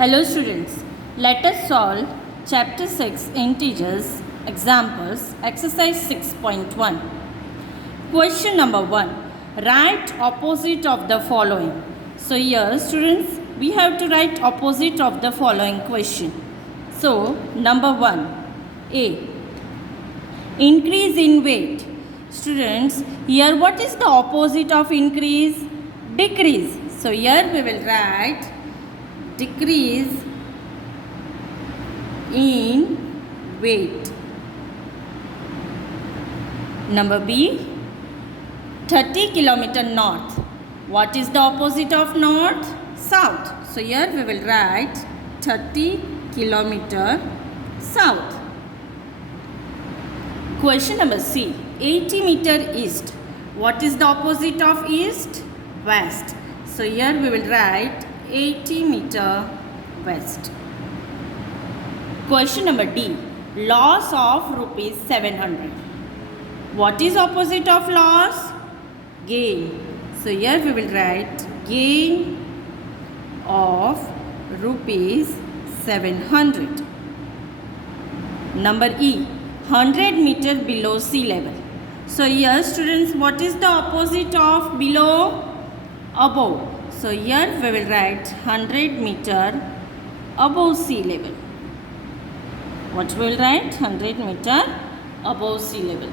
Hello students, let us solve chapter 6 integers examples exercise 6.1. Question number 1. Write opposite of the following. So here students we have to write opposite of the following question. So number 1 A. Increase in weight. Students here what is the opposite of increase? Decrease. So here we will write decrease in weight. Number B, 30 kilometer north. What is the opposite of north? South. So here we will write 30 kilometer south. Question number C, 80 meter east. What is the opposite of east? West. So here we will write 80 meter west. Question number D. Loss of rupees 700. What is opposite of loss? Gain. So here we will write gain of rupees 700. Number E. 100 meter below sea level. So here students what is the opposite of below? Above. So here we will write 100 meter above sea level. What we will write? 100 meter above sea level.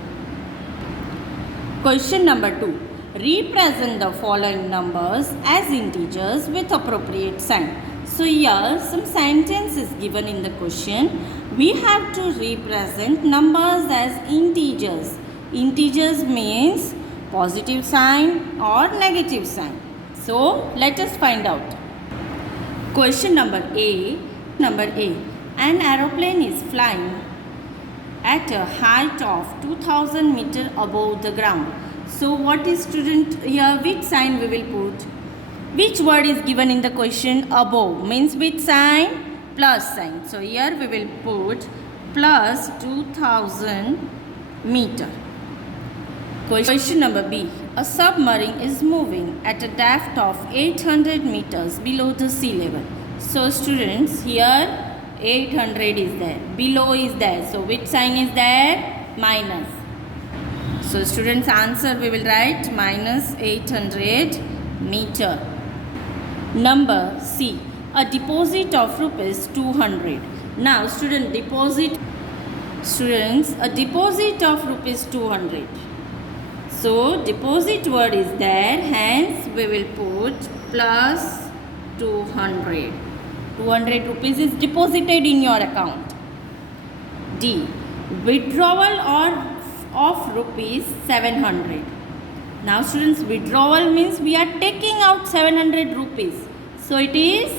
Question number 2. Represent the following numbers as integers with appropriate sign. So here some sentence is given in the question. We have to represent numbers as integers. Integers means positive sign or negative sign. So let us find out. Question number A. An aeroplane is flying at a height of 2000 meter above the ground. So what is student here? Which sign we will put? Which word is given in the question? Above means which sign? Plus sign. So here we will put plus 2000 meter. Question number B. A submarine is moving at a depth of 800 meters below the sea level. So students here 800 is there. Below is there. So which sign is there? Minus. So students answer we will write minus 800 meter. Number C. A deposit of rupees 200. Now a deposit of rupees 200. So deposit word is there, hence we will put plus 200. 200 rupees is deposited in your account. D. Withdrawal of rupees 700. Now students withdrawal means we are taking out 700 rupees. So it is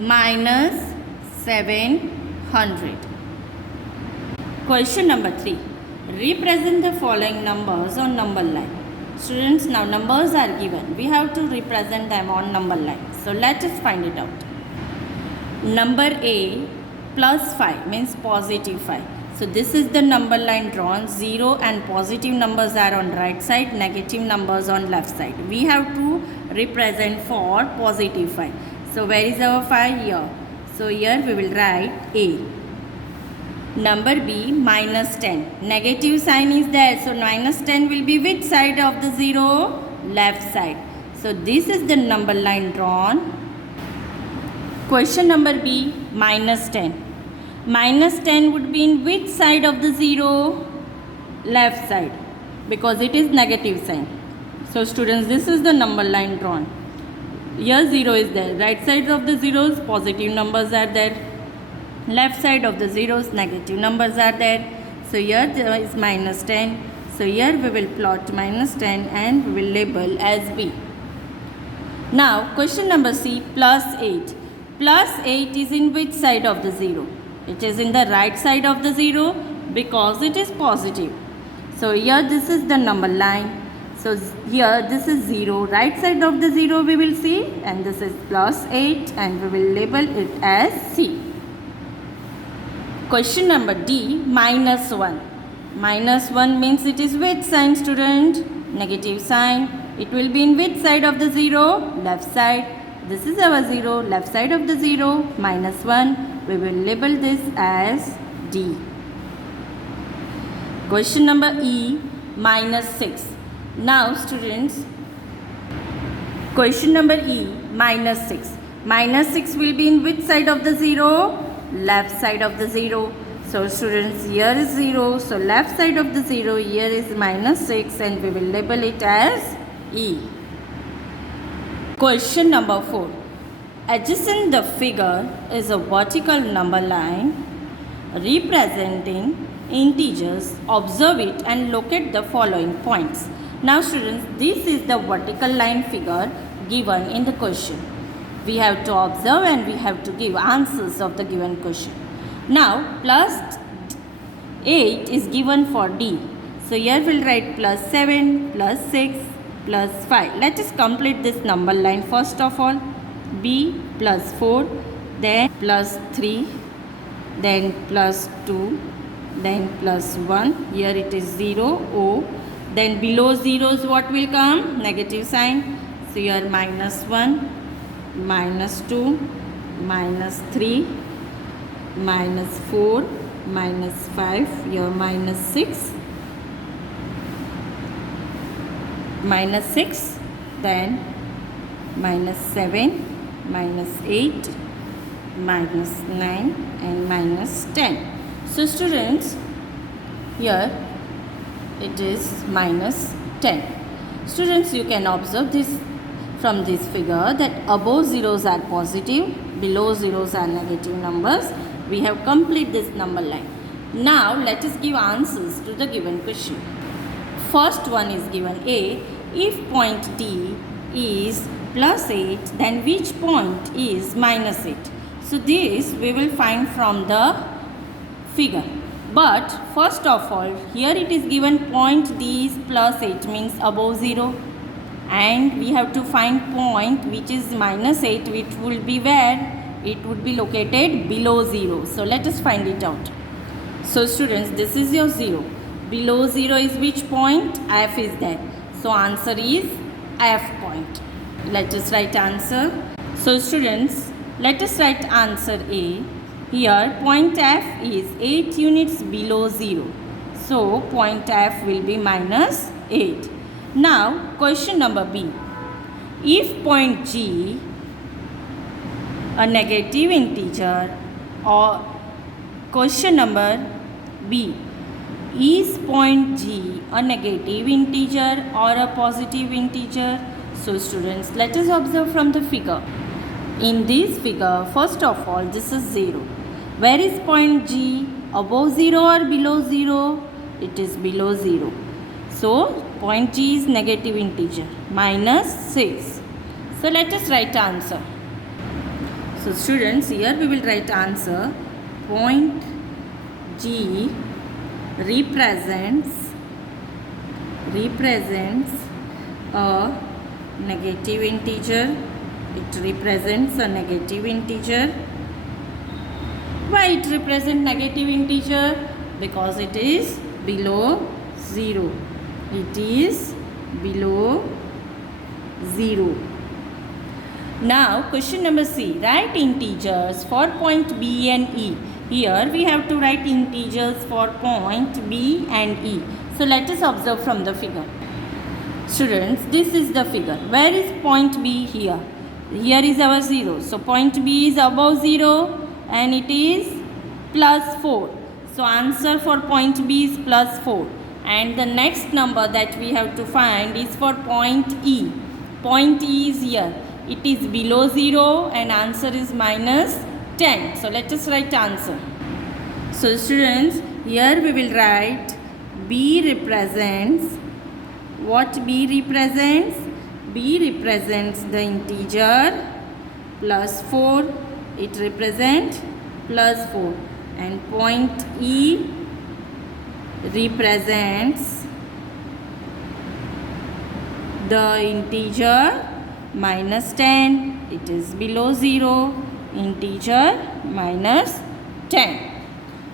minus 700. Question number 3. Represent the following numbers on number line. Students, now numbers are given. We have to represent them on number line. So let us find it out. Number A plus 5 means positive 5. So this is the number line drawn. 0 and positive numbers are on right side, negative numbers on left side. We have to represent for positive 5. So where is our 5? Here. So here we will write A. Number B, minus 10. Negative sign is there. So minus 10 will be which side of the 0? Left side. So this is the number line drawn. Question number B, minus 10. Minus 10 would be in which side of the 0? Left side. Because it is negative sign. So students, this is the number line drawn. Here 0 is there. Right side of the zeros, positive numbers are there. Left side of the zeros, negative numbers are there. So here there is minus 10. So here we will plot minus 10 and we will label as B. Now question number C, plus 8. Plus 8 is in which side of the 0? It is in the right side of the 0 because it is positive. So here this is the number line. So here this is 0. Right side of the 0 we will see, and this is plus 8 and we will label it as C. Question number D, minus 1. Minus 1 means it is which sign, student? Negative sign. It will be in which side of the 0? Left side. this is our 0, left side of the 0, -1. We will label this as D. Question number E, -6. Now students, question number E, -6. -6 will be in which side of the 0? Left side of the 0. So students, here is 0. So left side of the 0, here is -6 and we will label it as E. Question number 4. Adjacent the figure is a vertical number line representing integers. Observe it and locate the following points. Now students, this is the vertical line figure given in the question. We have to observe and we have to give answers of the given question. Now +8 is given for D. So here we'll write +7, +6, +5. Let us complete this number line first of all. B +4, then +3, then +2, then +1. Here it is 0, O. Then below zeros what will come? Negative sign. So here -1, -2, -3, -4, -5. Here -6. -6, then -7, -8, -9 and -10. So students, here it is -10. Students, you can observe this from this figure that above zeros are positive, below zeros are negative numbers. We have completed this number line. Now let us give answers to the given question. First one is given A. If point D is +8, then which point is -8? So this we will find from the figure. But first of all, here it is given point D is +8, means above 0. And we have to find point which is -8, which will be where? It would be located below 0. So let us find it out. So students, this is your 0. Below 0 is which point? F is there. So answer is F point. Let us write answer. So students, let us write answer A. Here point F is 8 units below 0. So point F will be -8. Now question number B. If point G, a negative integer, or question number B, is point G a negative integer or a positive integer? So students, let us observe from the figure. In this figure, first of all, this is 0. Where is point G? Above 0 or below 0? It is below 0. So point G is negative integer, -6. So let us write answer. So students, here we will write answer. Point G represents a negative integer. It represents a negative integer. Why it represents negative integer? Because it is below 0. It is below 0. Now question number C. Write integers for point B and E. Here we have to write integers for point B and E. So let us observe from the figure. Students, this is the figure. Where is point B? Here. Here is our 0. So point B is above 0 and it is +4. So answer for point B is +4. And the next number that we have to find is for point E. Point E is here. It is below 0 and answer is -10. So let us write answer. So students, here we will write B represents, what B represents? B represents the integer +4. It represents +4. And point E represents the integer -10. It is below 0. Integer -10.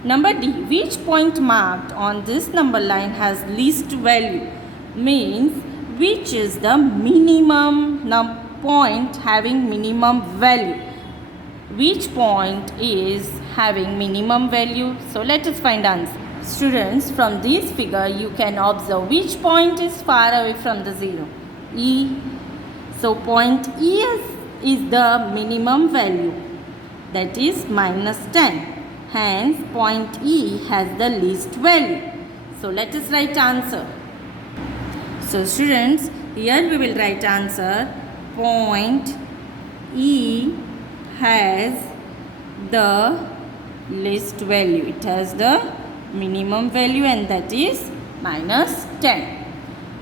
Number D. Which point marked on this number line has least value? Means which is the minimum point having minimum value. Which point is having minimum value? So let us find answer. Students, from this figure you can observe which point is far away from the 0. E. So point E is the minimum value, that is minus 10. Hence point E has the least value. So let us write answer. So students, here we will write answer. Point E has the least value. It has the minimum value, and that is minus 10.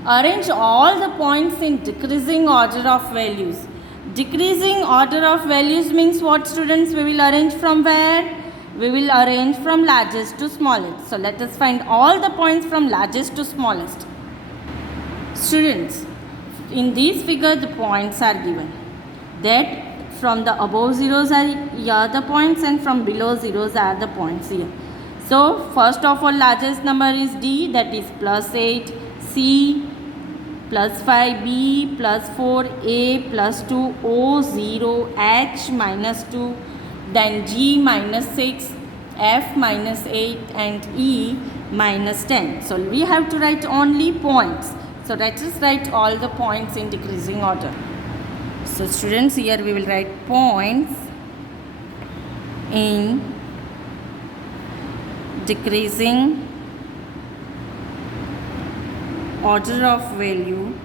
Arrange all the points in decreasing order of values. Decreasing order of values means what, students? We will arrange from where? We will arrange from largest to smallest. So let us find all the points from largest to smallest. Students, in this figure the points are given. That from the above zeros are here the points, and from below zeros are the points here. So first of all, largest number is D, that is plus 8, C plus 5, B plus 4, A plus 2, O 0, H minus 2, then G minus 6, F minus 8, and E minus 10. So we have to write only points. So let us write all the points in decreasing order. So students, here we will write points in decreasing order of value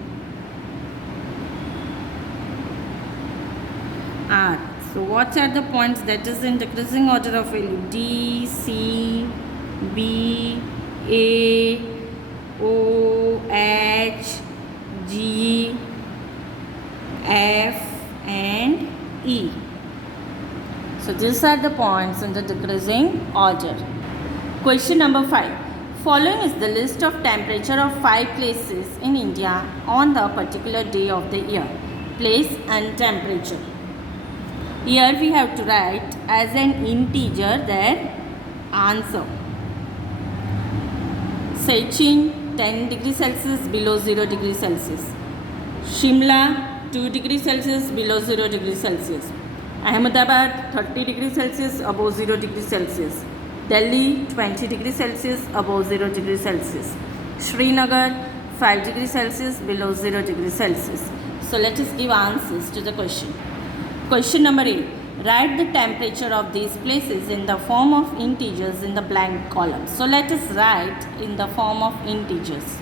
are. So what are the points that is in decreasing order of value? D, C, B, A, O, H, G, F and E. So these are the points in the decreasing order. Question number 5. Following is the list of temperature of 5 places in India on the particular day of the year. Place and temperature. Here we have to write as an integer their answer. Sachin 10 degrees Celsius below 0 degrees Celsius. Shimla 2 degrees Celsius below 0 degrees Celsius. Ahmedabad 30 degrees Celsius above 0 degrees Celsius. Delhi 20 degrees Celsius above 0 degrees Celsius. Srinagar 5 degrees Celsius below 0 degrees Celsius. So let us give answers to the question. Question number 8. Write the temperature of these places in the form of integers in the blank column. So let us write in the form of integers.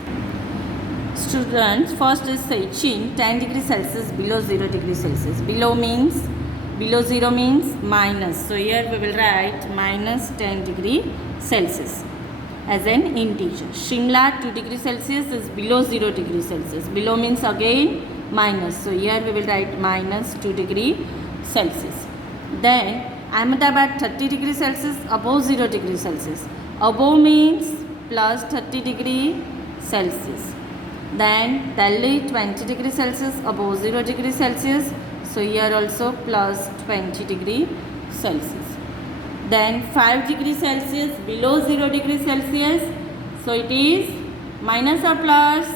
Students, first is Sachin 10 degrees Celsius below 0 degrees Celsius. Below 0 means minus. So here we will write minus 10 degree Celsius as an integer. Shimla 2 degrees Celsius is below 0 degrees Celsius. Below means again minus. So here we will write minus 2 degree Celsius. Then Ahmedabad 30 degrees Celsius above 0 degrees Celsius. Above means plus 30 degree Celsius. Then Delhi 20 degrees Celsius above 0 degrees Celsius. So here also plus 20 degree Celsius. Then 5 degrees Celsius below 0 degrees Celsius. So it is minus or plus?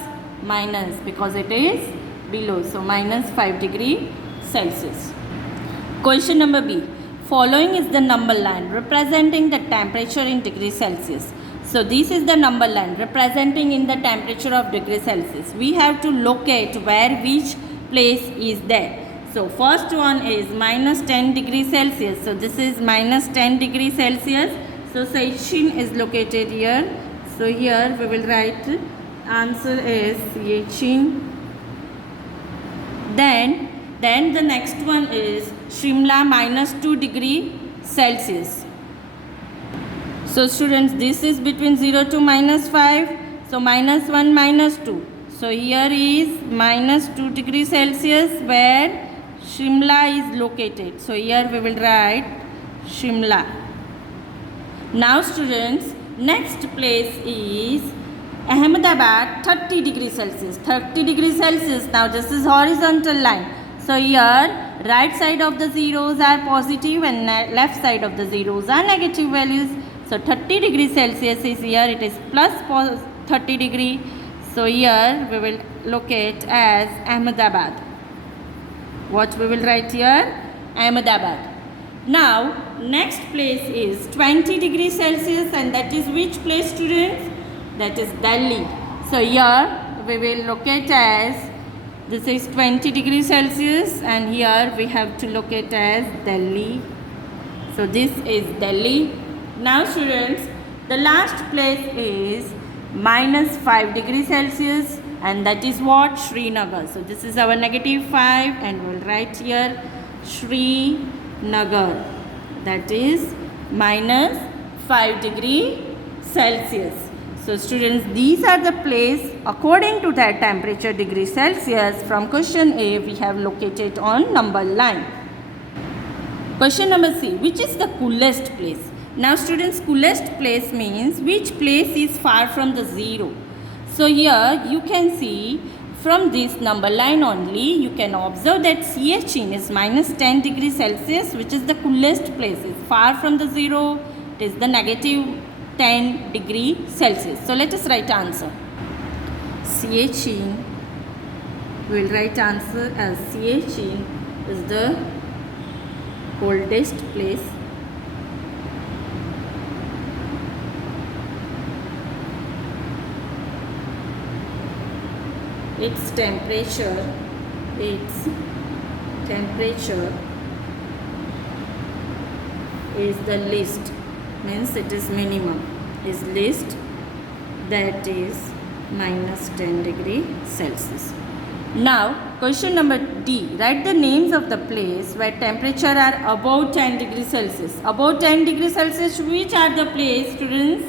Minus, because it is below. So minus 5 degree Celsius. Question number B. Following is the number line representing the temperature in degrees Celsius. So this is the number line representing in the temperature of degrees Celsius. We have to locate where which place is there. So first one is minus 10 degrees Celsius. So this is minus 10 degrees Celsius. So Sachin is located here. So here we will write answer is Sachin. Then the next one is Shimla minus 2 degree Celsius. So students, this is between 0 to minus 5. So minus 1 minus 2. So here is minus 2 degrees Celsius where Shimla is located. So here we will write Shimla. Now students, next place is Ahmedabad 30 degrees Celsius. 30 degrees Celsius. Now this is horizontal line. So here right side of the zeros are positive and left side of the zeros are negative values. So 30 degrees Celsius is here. It is plus 30 degree. So here we will locate as Ahmedabad. What we will write here? Ahmedabad. Now, next place is 20 degrees Celsius, and that is which place, students? That is Delhi. So here we will locate as, this is 20 degrees Celsius, and here we have to locate as Delhi. So this is Delhi. Now students, the last place is -5 degrees Celsius, and that is what? Srinagar. So this is our -5, and we'll write here Srinagar. That is -5 degree Celsius. So students, these are the place according to their temperature degree Celsius from question A we have located on number line. Question number C, which is the coolest place? Now students, coolest place means which place is far from the zero. So here you can see from this number line only, you can observe that Siachen is -10 degrees Celsius, which is the coolest place. It's far from the zero. It is the -10 degree Celsius. So let us write answer. Siachen, we will write answer as Siachen is the coldest place. Its temperature is the least, means it is minimum, is least, that is -10 degree Celsius. Now question number D, write the names of the place where temperature are above 10 degrees Celsius. Above 10 degrees Celsius, which are the place, students?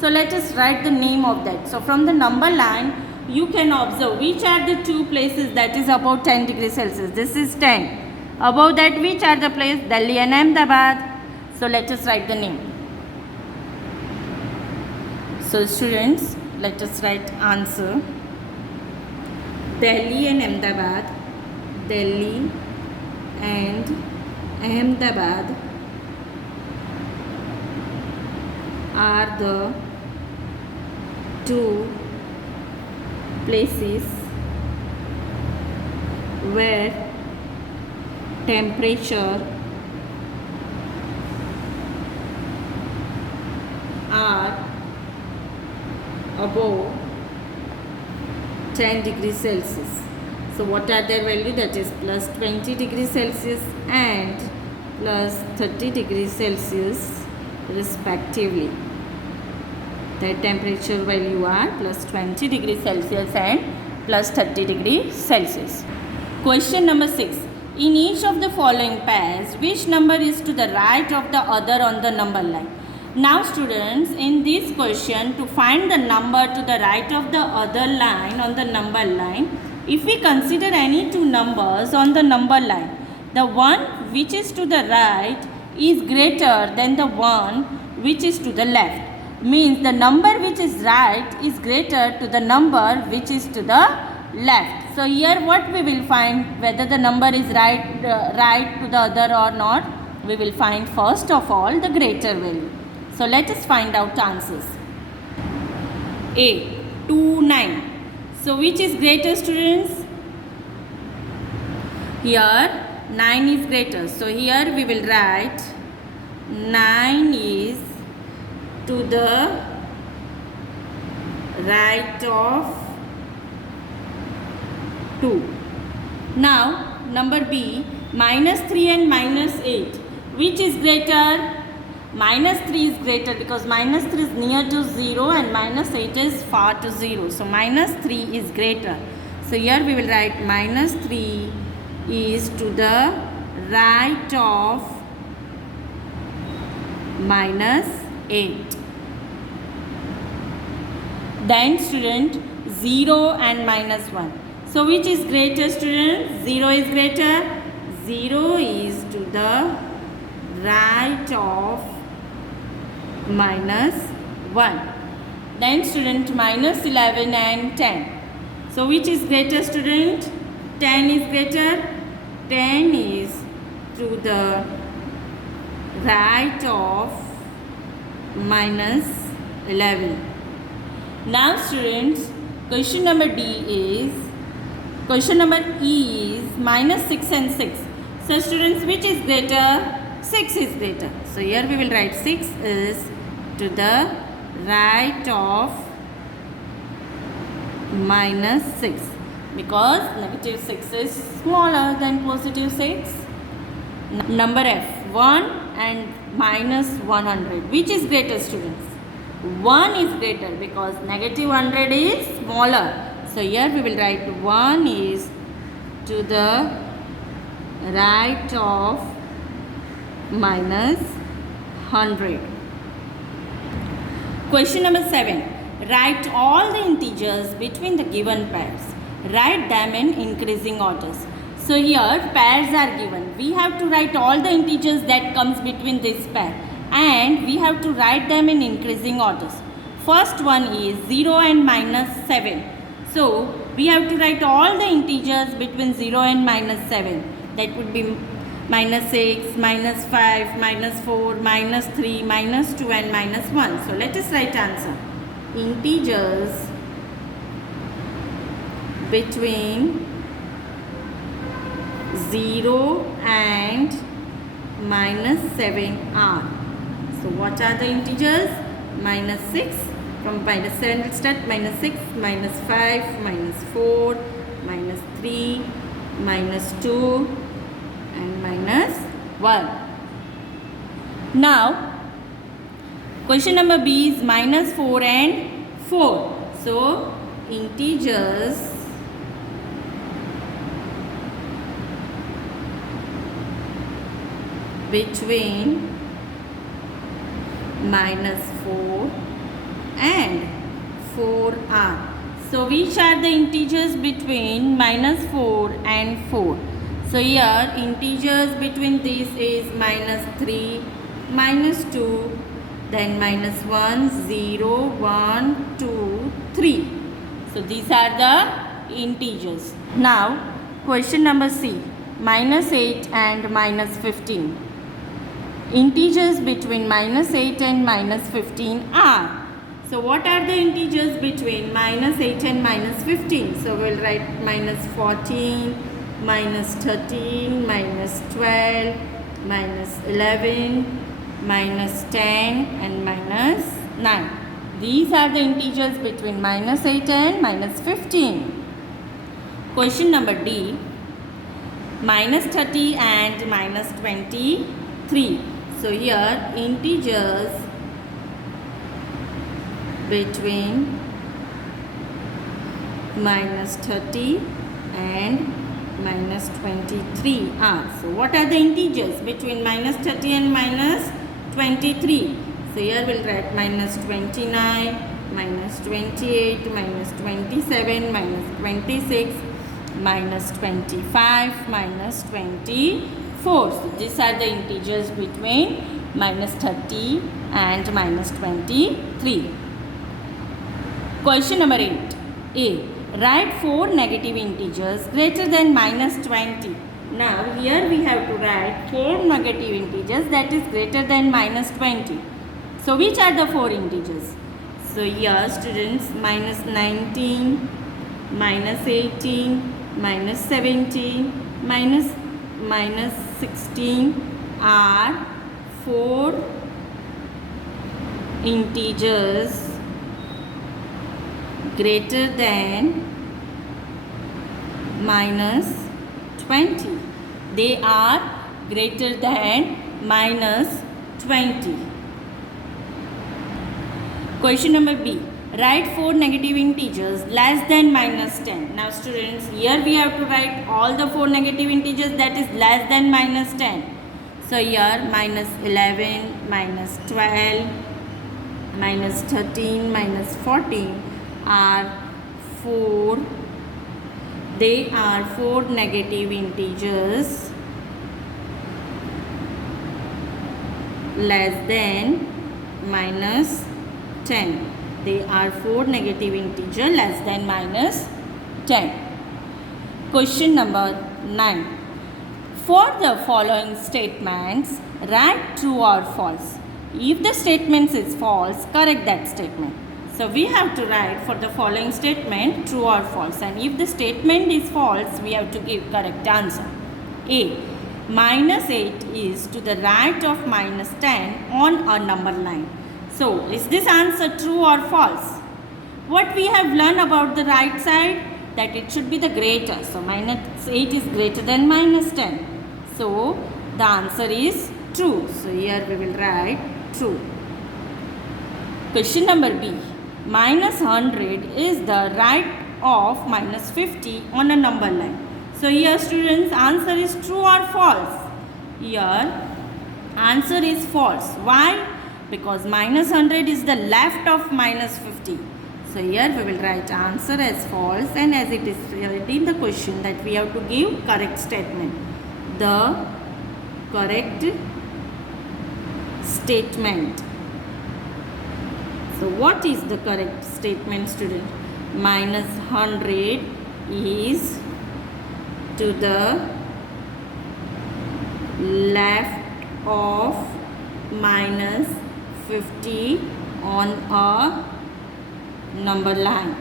So let us write the name of that. So from the number line you can observe which are the two places that is above 10 degrees Celsius. This is 10. Above that, which are the place? Delhi and Ahmedabad. So let us write the name. So students, let us write answer. Delhi and Ahmedabad. Delhi and Ahmedabad are the two places where temperature are above 10 degrees Celsius. So what are their value? That is +20 degrees Celsius and +30 degrees Celsius respectively. Their temperature value are +20 degrees Celsius and +30 degrees Celsius. Question number 6. In each of the following pairs, which number is to the right of the other on the number line? Now students, in this question, to find the number to the right of the other line on the number line, if we consider any two numbers on the number line, the one which is to the right is greater than the one which is to the left. Means the number which is right is greater to the number which is to the left. So here what we will find, whether the number is right to the other or not, we will find first of all the greater value. So let us find out answers. A, 2, 9. So which is greater, students? Here 9 is greater. So here we will write 9 is to the right of 2. Now number B, -3 and -8. Which is greater? -3 is greater because -3 is near to 0 and -8 is far to 0. So -3 is greater. So here we will write -3 is to the right of -8. Then student, 0 and -1. So which is greater, student? 0 is greater. 0 is to the right of -1. Then student, -11 and 10. So which is greater, student? 10 is greater. 10 is to the right of -11. Now students, question number D is Question number E is minus 6 and 6. So students, which is greater? 6 is greater. So here we will write 6 is to the right of minus 6 because negative 6 is smaller than positive 6. Number F, 1 and minus 100. Which is greater, students? 1 is greater because negative 100 is smaller. So here we will write 1 is to the right of minus 100. Question number 7. Write all the integers between the given pairs. Write them in increasing orders. So here pairs are given. We have to write all the integers that comes between this pair and we have to write them in increasing orders. First one is 0 and minus 7. So we have to write all the integers between 0 and minus 7. That would be minus 6, minus 5, minus 4, minus 3, minus 2 and minus 1. So let us write answer. Integers between 0 and minus 7 are. So what are the integers? Minus 6, from minus 7 will start, minus 6, minus 5, minus 4, minus 3, minus 2 and minus 1. Now question number B is minus 4 and 4. So integers between minus 4 and 4 are. So which are the integers between minus 4 and 4? So here integers between these is minus 3, minus 2, then minus 1, 0, 1, 2, 3. So these are the integers. Now question number C, minus 8 and minus 15. Integers between minus 8 and minus 15 are. So what are the integers between minus 8 and minus 15? So we'll write minus 14, minus 13, minus 12, minus 11, minus 10 and minus 9. These are the integers between minus 8 and minus 15. Question number D, minus 30 and minus 23. So here integers between minus 30 and minus 23 are. So what are the integers between minus 30 and minus 23? So here we'll write minus 29, minus 28, minus 27, minus 26, minus 25, minus 24. So these are the integers between minus 30 and minus 23. Question number 8. A. Write 4 negative integers greater than minus 20. Now here we have to write 4 negative integers that is greater than minus 20. So which are the 4 integers? So here students, minus 19, minus 18, minus 17, minus 16 are 4 integers greater than minus 20. They are greater than minus 20. Question number B. Write 4 negative integers less than minus 10. Now students, here we have to write all the 4 negative integers that is less than minus 10. So here minus 11, minus 12, minus 13, minus 14 are 4. They are 4 negative integers less than minus 10. They are 4 negative integer less than minus 10. Question number 9. For the following statements, write true or false. If the statement is false, correct that statement. So we have to write for the following statement true or false, and if the statement is false we have to give correct answer. A. Minus 8 is to the right of minus 10 on a number line. So is this answer true or false? What we have learned about the right side, that it should be the greater. So minus 8 is greater than minus 10. So the answer is true. So here we will write true. Question number B. Minus 100 is the right of minus 50 on a number line. So here students, answer is true or false? Here answer is false. Why? Because minus 100 is the left of minus 50. So here we will write answer as false, and as it is written in the question that we have to give correct statement. The correct statement. So what is the correct statement, student? Minus 100 is to the left of minus 50 on a number line.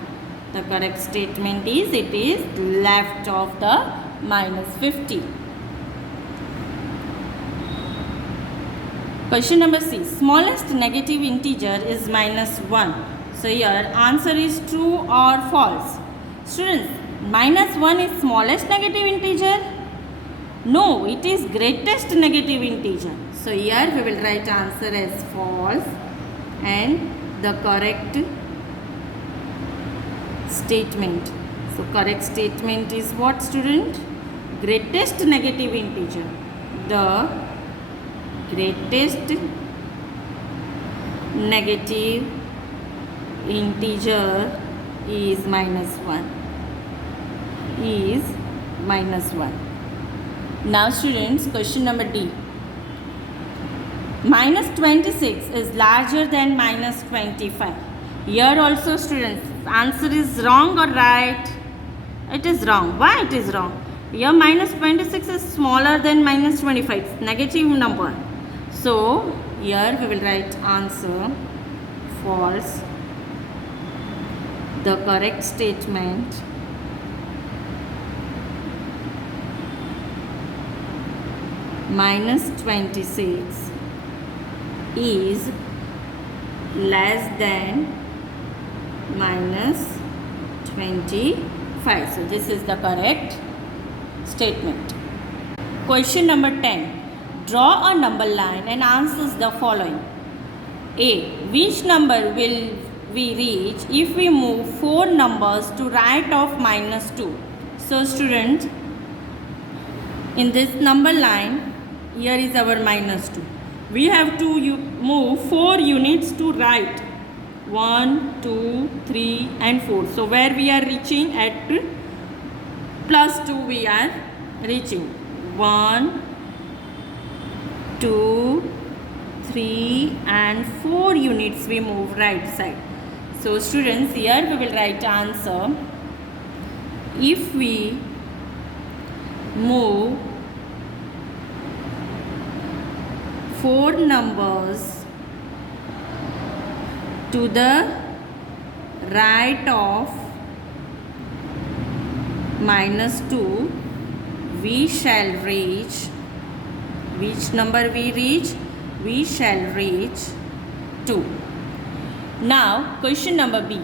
The correct statement is it is left of the minus 50. Question number C. Smallest negative integer is minus 1. So here answer is true or false? Students, minus 1 is smallest negative integer? No, it is greatest negative integer. So here we will write answer as false, and the correct statement. So correct statement is what, student? Greatest negative integer. The greatest negative integer is minus 1. Is minus 1. Now students, question number D. Minus 26 is larger than minus 25. Here also students, answer is wrong or right? It is wrong. Why it is wrong? Here minus 26 is smaller than minus 25. It's negative number. So here we will write answer false. The correct statement minus 26 is less than minus 25. So this is the correct statement. Question number 10. Draw a number line and answers the following. A. Which number will we reach if we move 4 numbers to right of minus 2? So students, in this number line, here is our minus 2. We have to move 4 units to right. 1, 2, 3 and 4. So where we are reaching at plus 2 we are reaching. 1, 2, 3 and 4 units we move right side. So students, here we will write answer. If we move 4 numbers to the right of minus 2, we shall reach, which number we reach? We shall reach 2. Now question number B.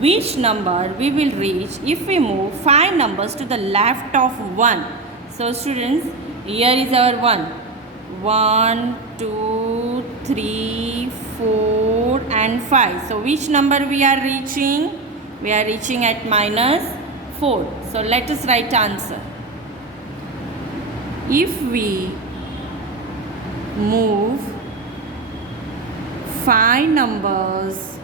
Which number we will reach if we move 5 numbers to the left of 1? So students, here is our 1. 1, 2, 3, 4 and 5. So which number we are reaching? We are reaching at minus 4. So let us write answer. If we move 5 numbers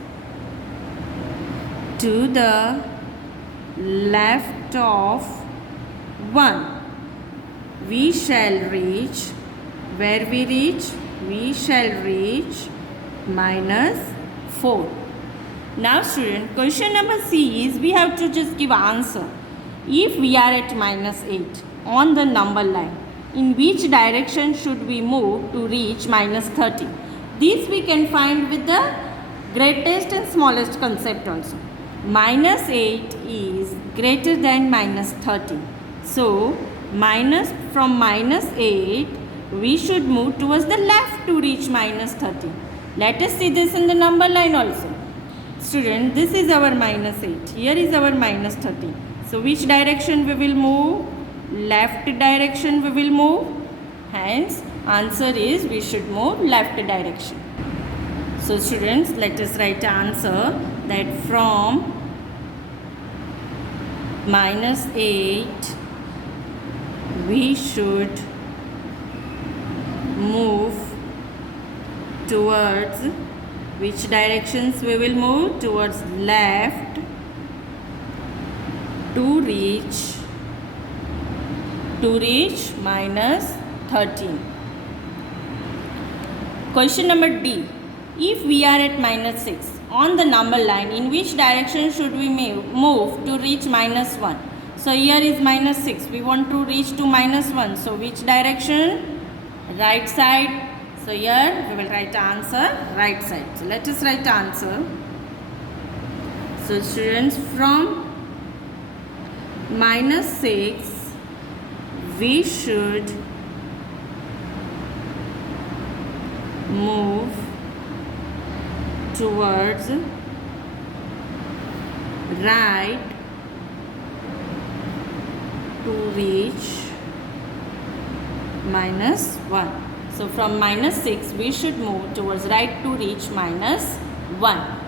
to the left of 1, we shall reach, where we reach? We shall reach minus 4. Now student, question number C is we have to just give answer. If we are at minus 8 on the number line, in which direction should we move to reach minus 30? This we can find with the greatest and smallest concept also. Minus 8 is greater than minus 13. So, from minus 8, we should move towards the left to reach minus 13. Let us see this in the number line also. Student, this is our minus 8. Here is our minus 13. So, which direction we will move? Left direction we will move. Hence, answer is we should move left direction. So, students, let us write answer that from minus 8 we should move towards which directions we will move? Towards left to reach minus 13. Question number D. If we are at minus 6 on the number line, in which direction should we move to reach minus 1? So here is minus 6. We want to reach to minus 1. So which direction? Right side. So here we will write answer right side. So let us write answer. So students, from minus 6 we should move towards right to reach minus 1. So from minus 6 we should move towards right to reach minus 1.